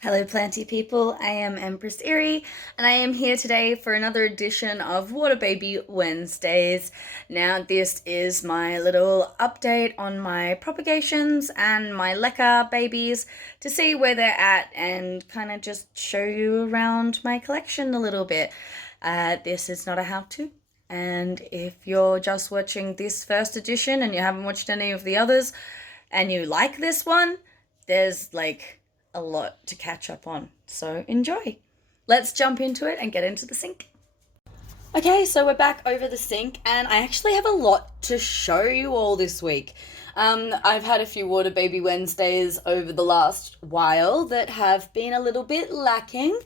Hello, planty people. I am Empress and I am here today for another edition of Water Baby Wednesdays. Now, this is my little update on my propagations and my leca babies to see where they're at and kind of just show you around my collection a little bit. This is not a how-to. And if you're just watching this first edition and you haven't watched any of the others and you like this one, there's a lot to catch up on. So enjoy. Let's jump into it and get into the sink. Okay, so we're back over the sink, and I actually have a lot to show you all this week. I've had a few Water Baby Wednesdays over the last while that have been a little bit lacking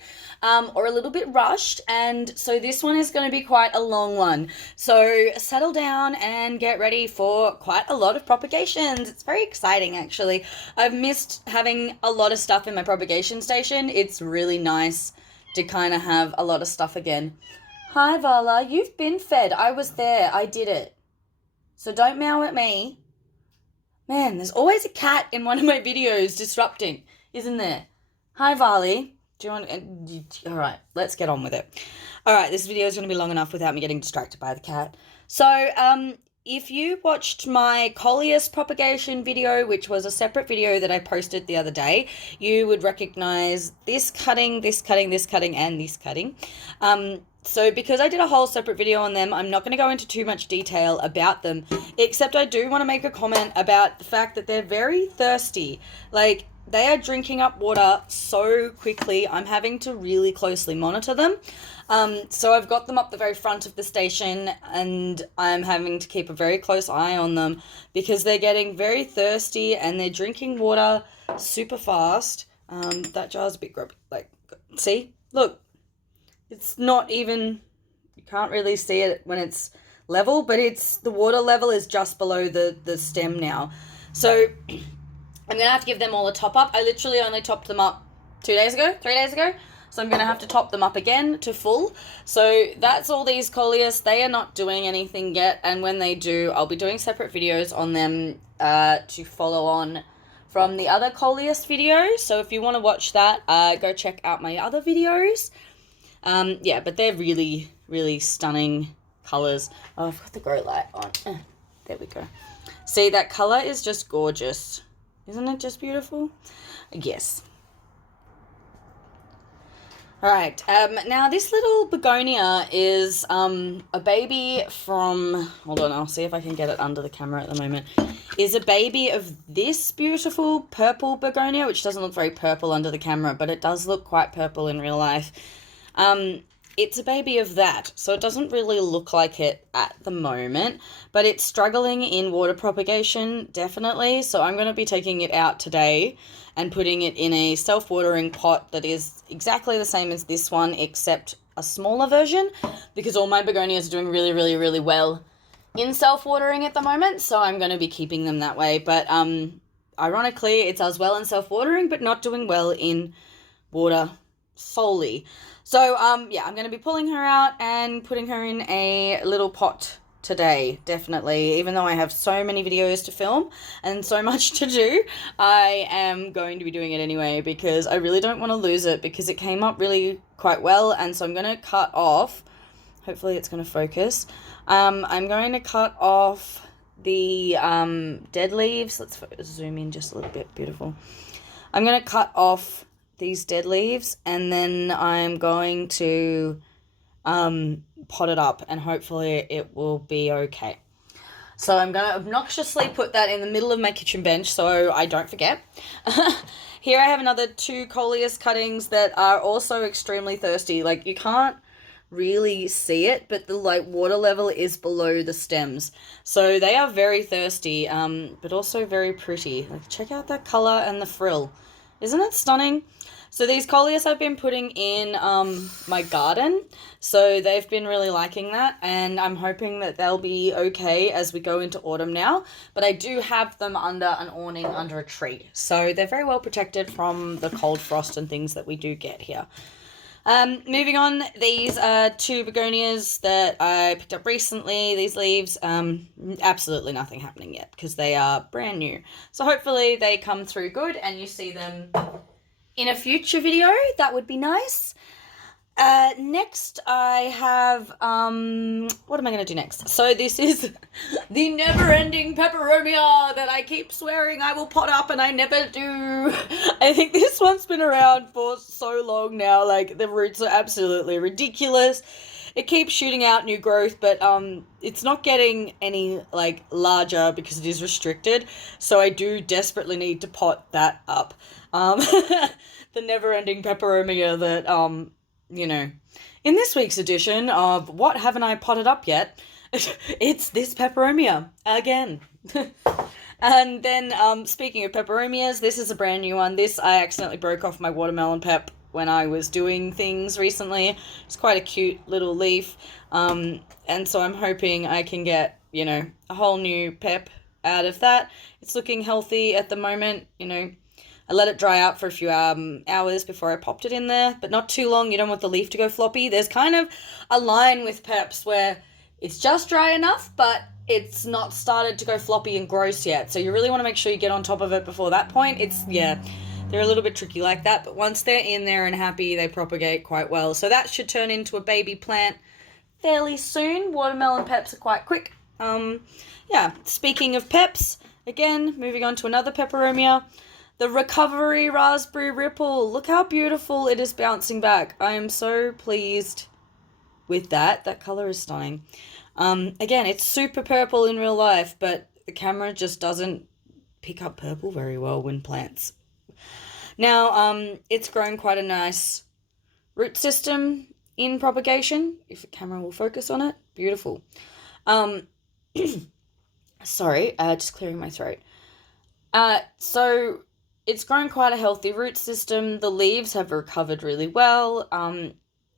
or a little bit rushed, and so this one is going to be quite a long one. So settle down and get ready for quite a lot of propagations. It's very exciting, actually. I've missed having a lot of stuff in my propagation station. It's really nice to kind of have a lot of stuff again. Hi, Vala. You've been fed. I was there. I did it. So don't meow at me. Man, there's always a cat in one of my videos disrupting, isn't there? Hi, Vali. Do you want... All right, let's get on with it. All right, this video is going to be long enough without me getting distracted by the cat. So, if you watched my coleus propagation video, which was a separate video that I posted the other day, you would recognize this cutting, this cutting, this cutting, and this cutting. So because I did a whole separate video on them, I'm not going to go into too much detail about them, except I do want to make a comment about the fact that they're very thirsty. Like, they are drinking up water so quickly. I'm having to really closely monitor them. So I've got them up the very front of the station, and I'm having to keep a very close eye on them because they're getting very thirsty and they're drinking water super fast. That jar's a bit grubby. Like, see? Look. It's not even, you can't really see it when it's level, but the water level is just below the stem now. So I'm going to have to give them all a top up. I literally only topped them up 3 days ago. So I'm going to have to top them up again to full. So that's all these coleus. They are not doing anything yet. And when they do, I'll be doing separate videos on them to follow on from the other coleus video. So if you want to watch that, go check out my other videos. Yeah, but they're really, really stunning colours. Oh, I've got the grow light on. There we go. See, that colour is just gorgeous. Isn't it just beautiful? Yes. Alright, now this little begonia is a baby from, hold on, I'll see if I can get it under the camera at the moment, is a baby of this beautiful purple begonia, which doesn't look very purple under the camera, but it does look quite purple in real life. It's a baby of that, so it doesn't really look like it at the moment, but it's struggling in water propagation, definitely, so I'm going to be taking it out today and putting it in a self-watering pot that is exactly the same as this one, except a smaller version, because all my begonias are doing really, really, really well in self-watering at the moment, so I'm going to be keeping them that way, but ironically, it does well in self-watering, but not doing well in water solely. So, yeah, I'm going to be pulling her out and putting her in a little pot today, definitely. Even though I have so many videos to film and so much to do, I am going to be doing it anyway because I really don't want to lose it because it came up really quite well, and so I'm going to cut off, hopefully it's going to focus, I'm going to cut off the dead leaves. Let's zoom in just a little bit, beautiful. I'm going to cut off these dead leaves, and then I'm going to pot it up, and hopefully it will be okay. So I'm going to obnoxiously put that in the middle of my kitchen bench so I don't forget. Here I have another 2 coleus cuttings that are also extremely thirsty. Like, you can't really see it, but the water level is below the stems, so they are very thirsty, but also very pretty. Like, check out that color and the frill. Isn't it stunning? So these coleus I've been putting in my garden, so they've been really liking that, and I'm hoping that they'll be okay as we go into autumn now, but I do have them under an awning under a tree, so they're very well protected from the cold frost and things that we do get here. Moving on, these are 2 begonias that I picked up recently. These leaves, absolutely nothing happening yet because they are brand new. So hopefully they come through good and you see them in a future video. That would be nice. Next I have, what am I going to do next? So this is the never-ending peperomia that I keep swearing I will pot up and I never do. I think this one's been around for so long now, like the roots are absolutely ridiculous. It keeps shooting out new growth, but it's not getting any like larger because it is restricted, so I do desperately need to pot that up. The never-ending peperomia that you know, in this week's edition of What Haven't I Potted Up Yet, it's this peperomia again. And then, speaking of peperomias, this is a brand new one. This, I accidentally broke off my watermelon pep when I was doing things recently. It's quite a cute little leaf. And so I'm hoping I can get, you know, a whole new pep out of that. It's looking healthy at the moment, you know. I let it dry out for a few hours before I popped it in there, but not too long. You don't want the leaf to go floppy. There's kind of a line with peps where it's just dry enough, but it's not started to go floppy and gross yet. So you really want to make sure you get on top of it before that point. They're a little bit tricky like that, but once they're in there and happy, they propagate quite well. So that should turn into a baby plant fairly soon. Watermelon peps are quite quick. Speaking of peps, again, moving on to another peperomia. The Recovery Raspberry Ripple. Look how beautiful it is bouncing back. I am so pleased with that. That color is stunning. Again, it's super purple in real life, but the camera just doesn't pick up purple very well when plants. Now, it's grown quite a nice root system in propagation. If the camera will focus on it. Beautiful. Sorry, just clearing my throat. So it's grown quite a healthy root system. The leaves have recovered really well.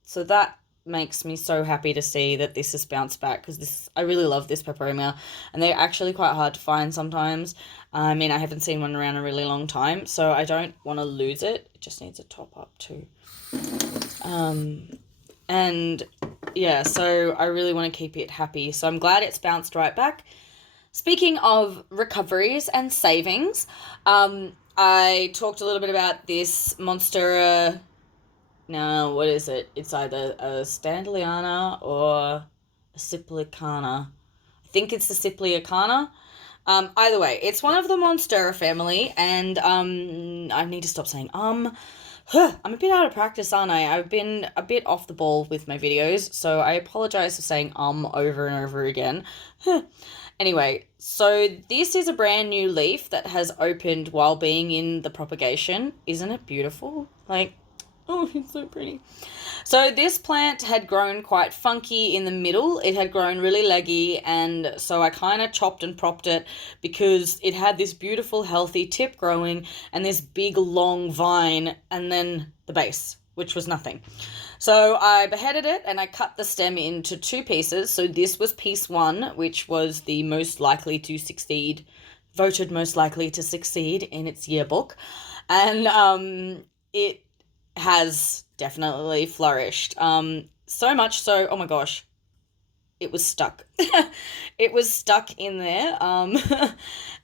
So that makes me so happy to see that this has bounced back, because I really love this peperomia, and they're actually quite hard to find sometimes. I mean, I haven't seen one around a really long time, so I don't want to lose it. It just needs a top up too. And yeah, so I really want to keep it happy. So I'm glad it's bounced right back. Speaking of recoveries and savings, I talked a little bit about this Monstera. Now, what is it? It's either a Standeliana or a Ciplicana. I think it's the Ciplicana. Either way, it's one of the Monstera family, and I need to stop saying I'm a bit out of practice, aren't I? I've been a bit off the ball with my videos, so I apologize for saying over and over again. Anyway, so this is a brand new leaf that has opened while being in the propagation. Isn't it beautiful? Like, oh, it's so pretty. So this plant had grown quite funky in the middle. It had grown really leggy, and so I kind of chopped and propped it because it had this beautiful healthy tip growing and this big long vine, and then the base, which was nothing. So I beheaded it and I cut the stem into two pieces. So this was piece one, which was the most likely to succeed, voted most likely to succeed in its yearbook. And it has definitely flourished. So much so, oh my gosh, it was stuck. It was stuck in there.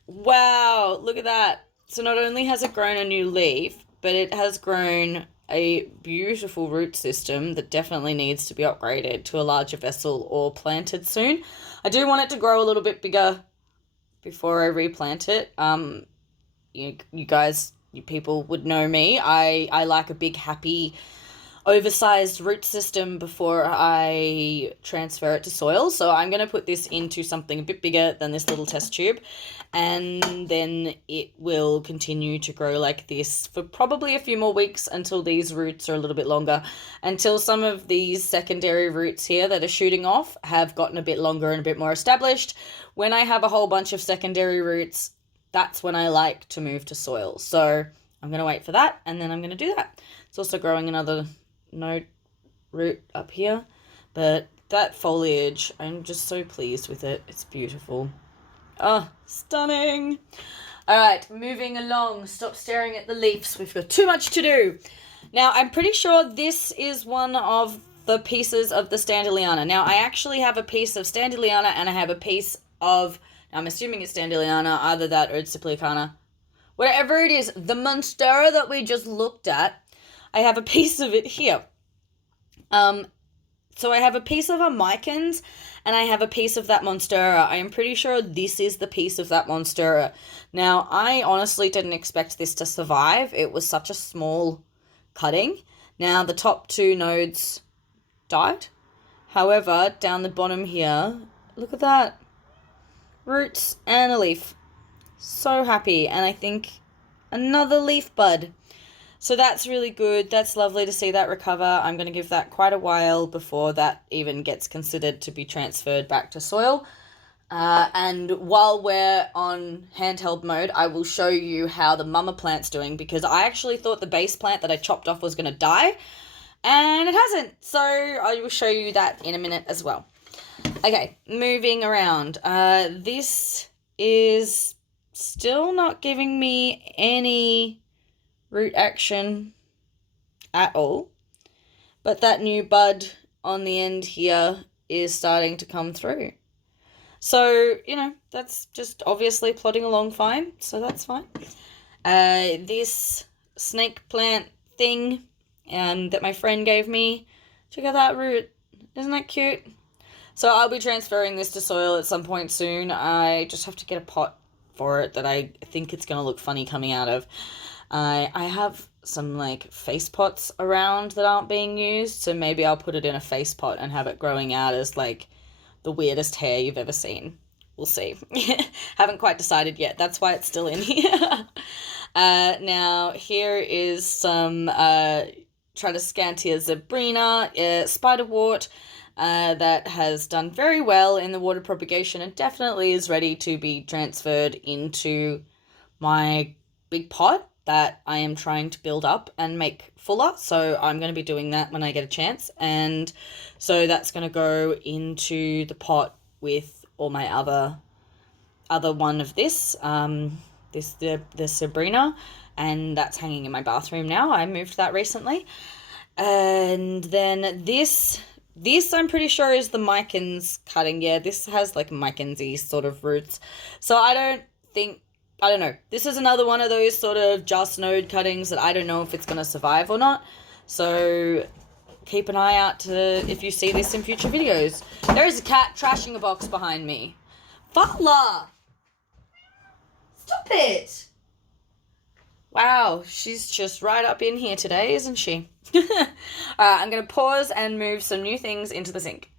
Wow, look at that. So not only has it grown a new leaf, but it has grown a beautiful root system that definitely needs to be upgraded to a larger vessel or planted soon. I do want it to grow a little bit bigger before I replant it. You guys, you people would know me. I like a big, happy, oversized root system before I transfer it to soil. So I'm going to put this into something a bit bigger than this little test tube, and then it will continue to grow like this for probably a few more weeks until these roots are a little bit longer, until some of these secondary roots here that are shooting off have gotten a bit longer and a bit more established. When I have a whole bunch of secondary roots, that's when I like to move to soil. So I'm going to wait for that, and then I'm going to do that. It's also growing another node root up here, but that foliage, I'm just so pleased with it. It's beautiful. Oh, stunning. All right, moving along. Stop staring at the leaves. We've got too much to do. Now, I'm pretty sure this is one of the pieces of the Standeliana. Now, I actually have a piece of Standeliana and I have a piece of, I'm assuming it's Standeliana, either that or it's Ciplicana. whatever it is, the monstera that we just looked at, I have a piece of it here. So I have a piece of a mycans and I have a piece of that monstera. I am pretty sure this is the piece of that monstera. Now, I honestly didn't expect this to survive. It was such a small cutting. Now, the top 2 nodes died. However, down the bottom here, look at that. Roots and a leaf. So happy. And I think another leaf bud. So that's really good. That's lovely to see that recover. I'm going to give that quite a while before that even gets considered to be transferred back to soil. And while we're on handheld mode, I will show you how the mama plant's doing, because I actually thought the base plant that I chopped off was going to die, and it hasn't. So I will show you that in a minute as well. Okay, moving around. This is still not giving me any root action at all, but that new bud on the end here is starting to come through. So, you know, that's just obviously plodding along fine, so that's fine. This snake plant thing that my friend gave me, check out that root, isn't that cute? So I'll be transferring this to soil at some point soon. I just have to get a pot for it that I think it's going to look funny coming out of. I have some like face pots around that aren't being used, so maybe I'll put it in a face pot and have it growing out as like the weirdest hair you've ever seen. We'll see. Haven't quite decided yet. That's why it's still in here. Now here is some Tradescantia zebrina spiderwort that has done very well in the water propagation and definitely is ready to be transferred into my big pot that I am trying to build up and make fuller. So I'm going to be doing that when I get a chance. And so that's going to go into the pot with all my other one of this, the Sabrina, and that's hanging in my bathroom now. I moved that recently. And then this I'm pretty sure is the mycans cutting. Yeah, this has like mycansy sort of roots. So I don't know. This is another one of those sort of just node cuttings that I don't know if it's going to survive or not. So keep an eye out if you see this in future videos. There is a cat trashing a box behind me. Fala! Stop it! Wow, she's just right up in here today, isn't she? Alright, I'm going to pause and move some new things into the sink.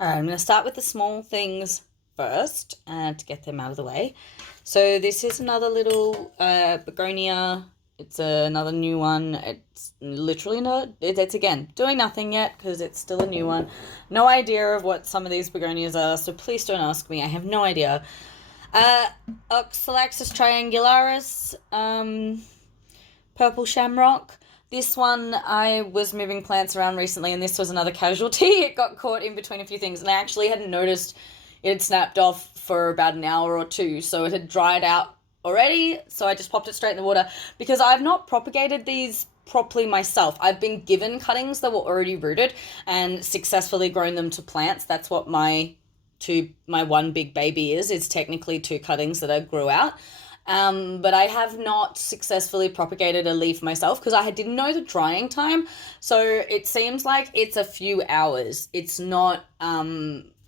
Alright, I'm going to start with the small things first to get them out of the way. So this is another little begonia. It's another new one. It's literally it's again doing nothing yet because it's still a new one. No idea of what some of these begonias are, so please don't ask me. I have no idea. Oxalaxis triangularis, purple shamrock. This one, I was moving plants around recently, and this was another casualty. It got caught in between a few things, and I actually hadn't noticed it had snapped off for about an hour or two, so it had dried out already, so I just popped it straight in the water, because I've not propagated these properly myself. I've been given cuttings that were already rooted and successfully grown them to plants. That's what my one big baby is. It's technically 2 cuttings that I grew out. But I have not successfully propagated a leaf myself because I didn't know the drying time. So it seems like it's a few hours. It's not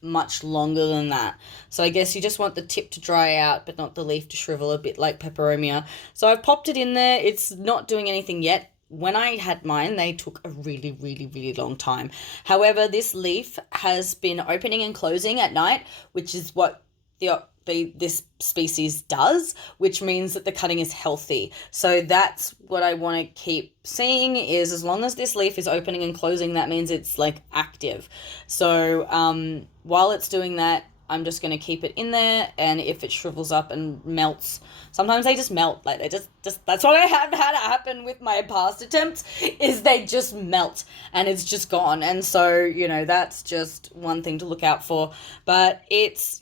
much longer than that. So I guess you just want the tip to dry out but not the leaf to shrivel, a bit like peperomia. So I've popped it in there. It's not doing anything yet. When I had mine, they took a really, really, really long time. However, this leaf has been opening and closing at night, which is what this species does, which means that the cutting is healthy. So that's what I want to keep seeing, is as long as this leaf is opening and closing, that means it's like active. So while it's doing that, I'm just going to keep it in there, and if it shrivels up and melts, sometimes they just melt, like they just that's what I have had happen with my past attempts, is they just melt and it's just gone. And so, you know, that's just one thing to look out for. But it's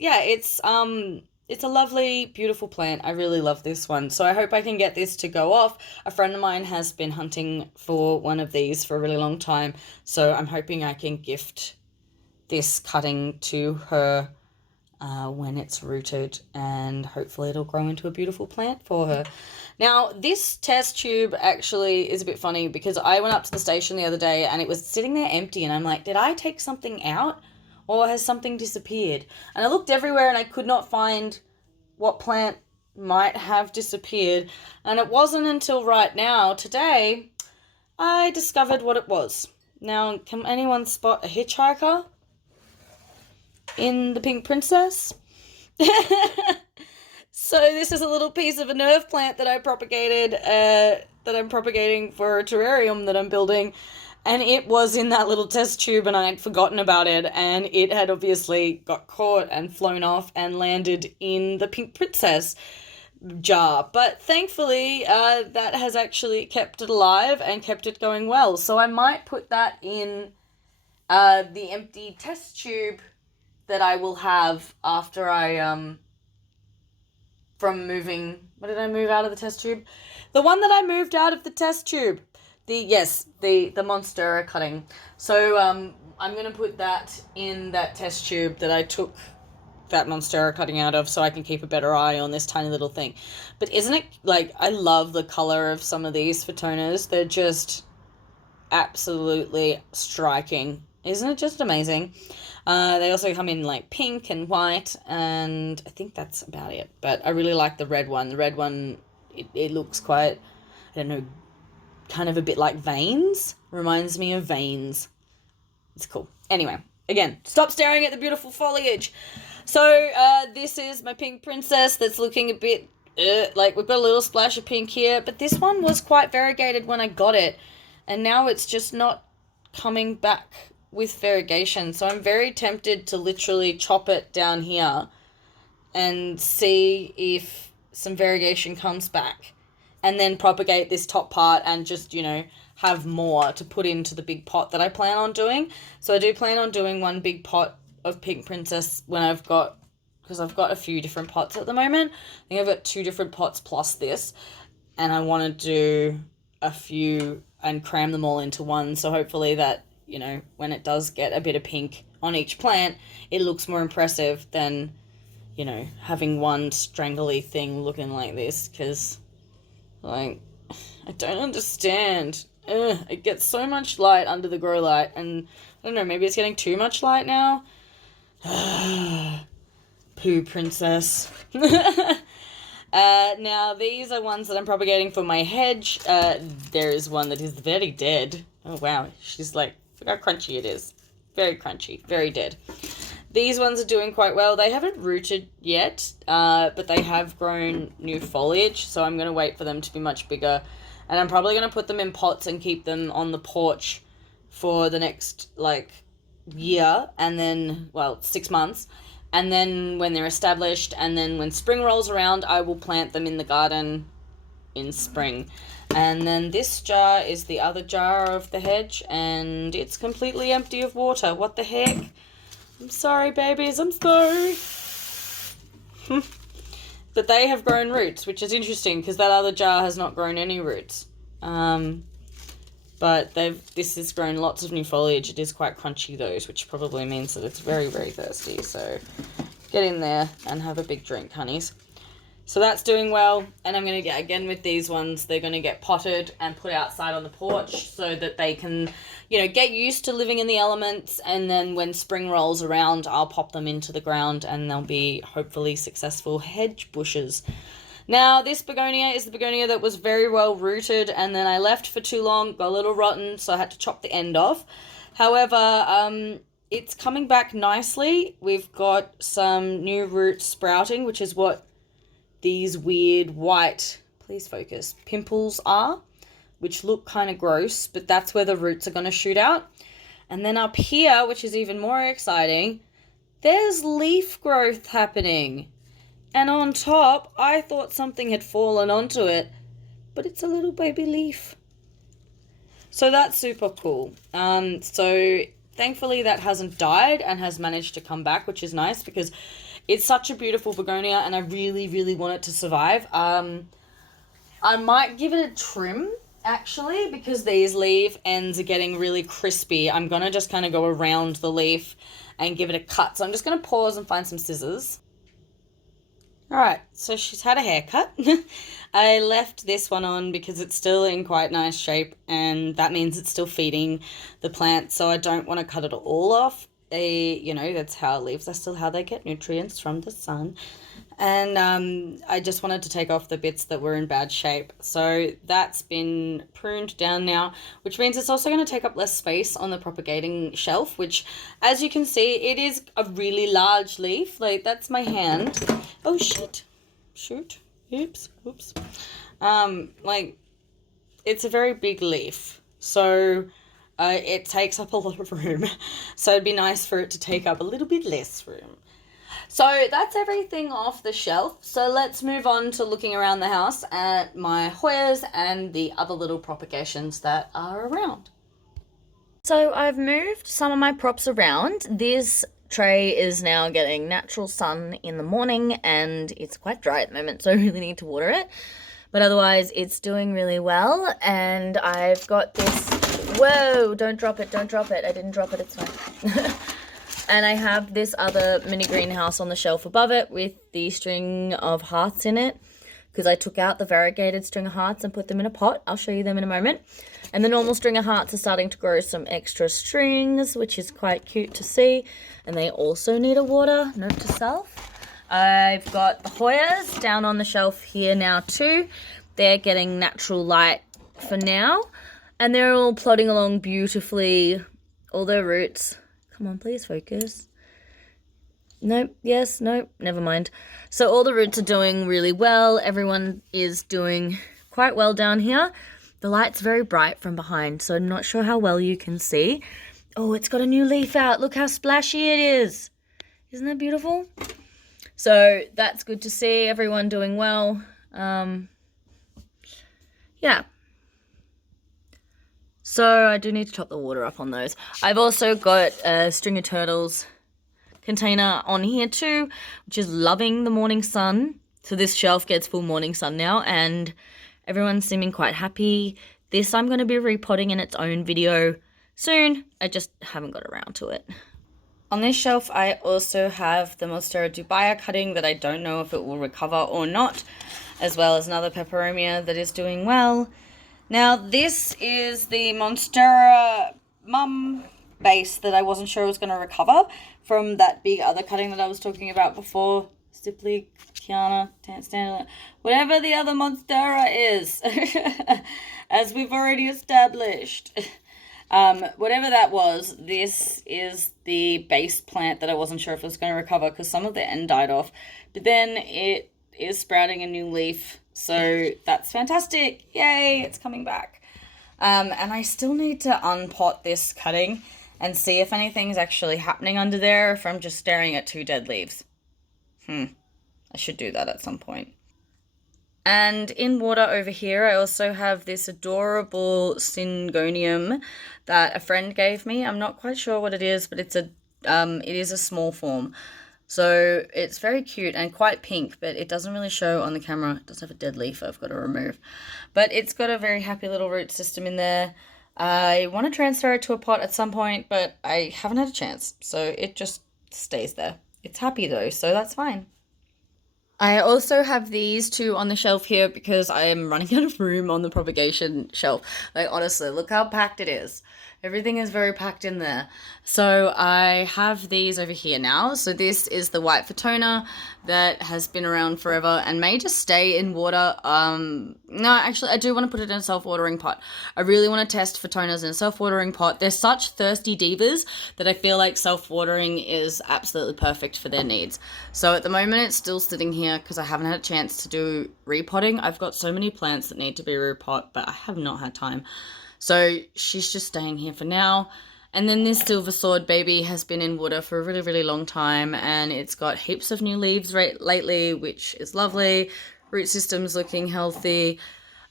a lovely, beautiful plant. I really love this one. So I hope I can get this to go off. A friend of mine has been hunting for one of these for a really long time, so I'm hoping I can gift this cutting to her when it's rooted, and hopefully it'll grow into a beautiful plant for her. Now, this test tube actually is a bit funny because I went up to the station the other day and it was sitting there empty, and I'm like, did I take something out or has something disappeared? And I looked everywhere and I could not find what plant might have disappeared, and it wasn't until right now, today, I discovered what it was. Now, can anyone spot a hitchhiker in the Pink Princess? So this is a little piece of a nerve plant that I propagated, that I'm propagating for a terrarium that I'm building, and it was in that little test tube and I had forgotten about it, and it had obviously got caught and flown off and landed in the Pink Princess jar. But thankfully, that has actually kept it alive and kept it going well. So I might put that in the empty test tube that I will have after I, from moving, what did I move out of the test tube? The one that I moved out of the test tube. The Monstera cutting. So, I'm going to put that in that test tube that I took that Monstera cutting out of, so I can keep a better eye on this tiny little thing. But isn't it, like, I love the color of some of these Photonas. They're just absolutely striking. Isn't it just amazing? They also come in like pink and white, and I think that's about it. But I really like the red one. The red one, it looks quite, I don't know, kind of a bit like veins. Reminds me of veins. It's cool. Anyway, again, stop staring at the beautiful foliage. So this is my Pink Princess that's looking a bit, like we've got a little splash of pink here. But this one was quite variegated when I got it. And now it's just not coming back with variegation. So I'm very tempted to literally chop it down here and see if some variegation comes back, and then propagate this top part and just, you know, have more to put into the big pot that I plan on doing. So I do plan on doing one big pot of Pink Princess when because I've got a few different pots at the moment. I think I've got 2 different pots plus this, and I want to do a few and cram them all into one. So hopefully that, you know, when it does get a bit of pink on each plant, it looks more impressive than, you know, having one strangly thing looking like this. Because, like, I don't understand. It gets so much light under the grow light, and I don't know, maybe it's getting too much light now. Poo Princess. Now these are ones that I'm propagating for my hedge. There is one that is very dead. Oh wow, she's like, look how crunchy it is. Very crunchy, very dead. These ones are doing quite well. They haven't rooted yet, but they have grown new foliage, so I'm going to wait for them to be much bigger. And I'm probably going to put them in pots and keep them on the porch for the next, like, year, and then, well, 6 months. And then when they're established, and then when spring rolls around, I will plant them in the garden in spring. And then this jar is the other jar of the hedge, and it's completely empty of water. What the heck? I'm sorry, babies, I'm sorry. But they have grown roots, which is interesting because that other jar has not grown any roots. But this has grown lots of new foliage. It is quite crunchy though, which probably means that it's very, very thirsty. So get in there and have a big drink, honeys. So that's doing well, and I'm going to get, again with these ones, they're going to get potted and put outside on the porch so that they can, you know, get used to living in the elements, and then when spring rolls around, I'll pop them into the ground and they'll be hopefully successful hedge bushes. Now, this begonia is the begonia that was very well rooted, and then I left for too long, got a little rotten, so I had to chop the end off. However, it's coming back nicely. We've got some new roots sprouting, which is what these weird white, please focus, pimples are, which look kind of gross, but that's where the roots are going to shoot out. And then up here, which is even more exciting, there's leaf growth happening. And on top, I thought something had fallen onto it, but it's a little baby leaf. So that's super cool. So thankfully that hasn't died and has managed to come back, which is nice because it's such a beautiful begonia and I really, really want it to survive. I might give it a trim, actually, because these leaf ends are getting really crispy. I'm going to just kind of go around the leaf and give it a cut. So I'm just going to pause and find some scissors. Alright, so she's had a haircut. I left this one on because it's still in quite nice shape, and that means it's still feeding the plant, so I don't want to cut it all off. That's how leaves are still how they get nutrients from the sun. And I just wanted to take off the bits that were in bad shape. So that's been pruned down now, which means it's also going to take up less space on the propagating shelf, which, as you can see, it is a really large leaf. Like, that's my hand. Oh, shit. Shoot. Oops. It's a very big leaf. So it takes up a lot of room. So it'd be nice for it to take up a little bit less room. So that's everything off the shelf. So let's move on to looking around the house at my Hoyas and the other little propagations that are around. So I've moved some of my props around. This tray is now getting natural sun in the morning and it's quite dry at the moment, so I really need to water it. But otherwise it's doing really well, and I've got this, whoa, don't drop it, I didn't drop it, it's fine. And I have this other mini greenhouse on the shelf above it with the string of hearts in it, because I took out the variegated string of hearts and put them in a pot. I'll show you them in a moment. And the normal string of hearts are starting to grow some extra strings, which is quite cute to see. And they also need a water, note to self. I've got the Hoyas down on the shelf here now too. They're getting natural light for now. And they're all plodding along beautifully. All their roots. Come on, please focus. Nope, yes, nope, never mind. So all the roots are doing really well. Everyone is doing quite well down here. The light's very bright from behind, so I'm not sure how well you can see. Oh, it's got a new leaf out. Look how splashy it is. Isn't that beautiful? So that's good to see. Everyone doing well. Yeah. So I do need to top the water up on those. I've also got a string of turtles container on here too, which is loving the morning sun. So this shelf gets full morning sun now, and everyone's seeming quite happy. This I'm going to be repotting in its own video soon. I just haven't got around to it. On this shelf, I also have the Monstera Dubaia cutting that I don't know if it will recover or not, as well as another peperomia that is doing well. Now, this is the Monstera Mum base that I wasn't sure was going to recover from that big other cutting that I was talking about before. Stipley, Kiana, Stanley, whatever the other Monstera is, as we've already established. Whatever that was, this is the base plant that I wasn't sure if it was going to recover because some of the end died off. But then it is sprouting a new leaf. So that's fantastic. Yay, it's coming back. And I still need to unpot this cutting and see if anything's actually happening under there, or if I'm just staring at two dead leaves. I should do that at some point. And in water over here, I also have this adorable syngonium that a friend gave me. I'm not quite sure what it is, but it is a small form. So it's very cute and quite pink, but it doesn't really show on the camera. It does have a dead leaf I've got to remove. But it's got a very happy little root system in there. I want to transfer it to a pot at some point, but I haven't had a chance. So it just stays there. It's happy though, so that's fine. I also have these two on the shelf here because I am running out of room on the propagation shelf. Like, honestly, look how packed it is. Everything is very packed in there. So I have these over here now. So this is the white Photona that has been around forever and may just stay in water. No, actually, I do want to put it in a self-watering pot. I really want to test Photonas in a self-watering pot. They're such thirsty divas that I feel like self-watering is absolutely perfect for their needs. So at the moment, it's still sitting here because I haven't had a chance to do repotting. I've got so many plants that need to be repot, but I have not had time. So she's just staying here for now. And then this silver sword baby has been in water for a really, really long time, and it's got heaps of new leaves lately, which is lovely. Root system's looking healthy.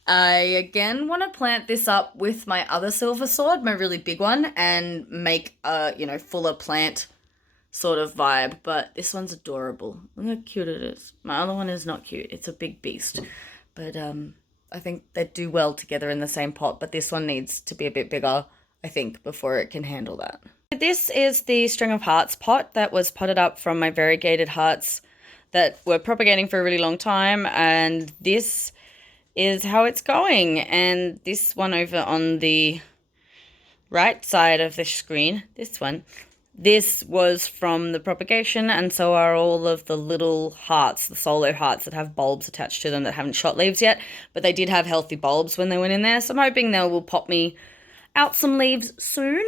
I again want to plant this up with my other silver sword, my really big one, and make a, fuller plant sort of vibe. But this one's adorable. Look how cute it is. My other one is not cute. It's a big beast. But I think they do well together in the same pot, but this one needs to be a bit bigger, I think, before it can handle that. This is the string of hearts pot that was potted up from my variegated hearts that were propagating for a really long time, and this is how it's going. And this one over on the right side of the screen, this was from the propagation, and so are all of the little hearts, the solo hearts that have bulbs attached to them that haven't shot leaves yet, but they did have healthy bulbs when they went in there, so I'm hoping they will pop me out some leaves soon.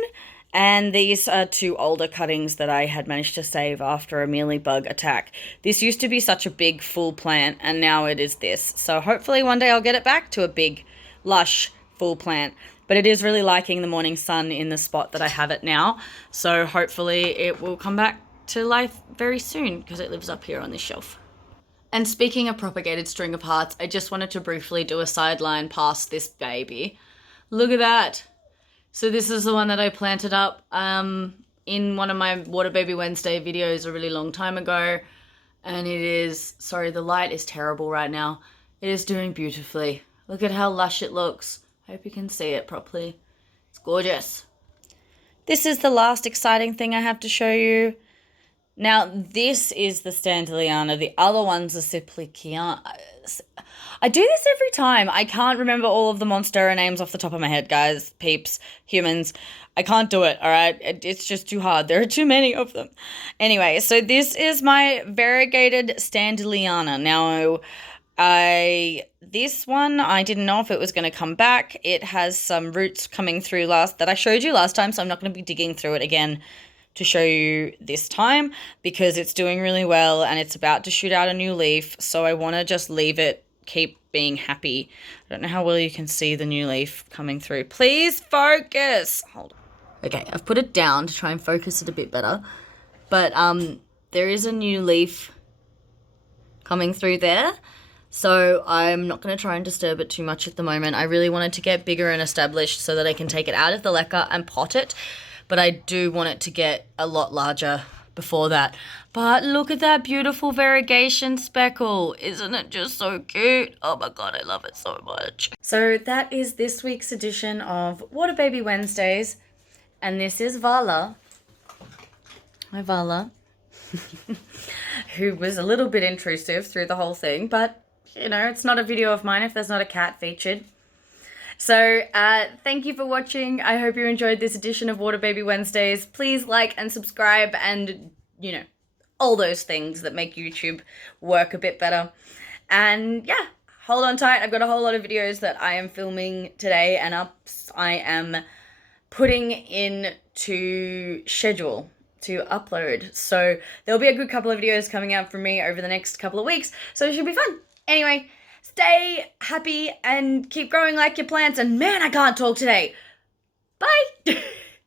And these are 2 older cuttings that I had managed to save after a mealybug attack. This used to be such a big full plant, and now it is this. So hopefully one day I'll get it back to a big, lush, full plant. But it is really liking the morning sun in the spot that I have it now. So hopefully it will come back to life very soon because it lives up here on this shelf. And speaking of propagated string of hearts, I just wanted to briefly do a sideline past this baby. Look at that. So this is the one that I planted up in one of my Water Baby Wednesday videos a really long time ago. And it is, sorry, the light is terrible right now. It is doing beautifully. Look at how lush it looks. Hope you can see it properly. It's gorgeous. This is the last exciting thing I have to show you. Now, this is the Standeliana. The other one's a Ciplikiana. I do this every time. I can't remember all of the Monstera names off the top of my head, guys, peeps, humans. I can't do it, all right? It's just too hard. There are too many of them. Anyway, so this is my variegated Standeliana. Now, this one, I didn't know if it was going to come back. It has some roots coming through that I showed you last time, so I'm not going to be digging through it again to show you this time because it's doing really well and it's about to shoot out a new leaf. So I want to just leave it, keep being happy. I don't know how well you can see the new leaf coming through. Please focus. Hold on. Okay, I've put it down to try and focus it a bit better. But there is a new leaf coming through there. So I'm not going to try and disturb it too much at the moment. I really wanted to get bigger and established so that I can take it out of the leca and pot it. But I do want it to get a lot larger before that. But look at that beautiful variegation speckle. Isn't it just so cute? Oh my God, I love it so much. So that is this week's edition of Water Baby Wednesdays. And this is Vala. Hi, Vala. Who was a little bit intrusive through the whole thing. But, you know, it's not a video of mine if there's not a cat featured. So thank you for watching. I hope you enjoyed this edition of Water Baby Wednesdays. Please like and subscribe and, you know, all those things that make YouTube work a bit better. And yeah, hold on tight. I've got a whole lot of videos that I am filming today and I am putting into schedule to upload. So there'll be a good couple of videos coming out from me over the next couple of weeks. So it should be fun. Anyway, stay happy and keep growing like your plants. And man, I can't talk today. Bye.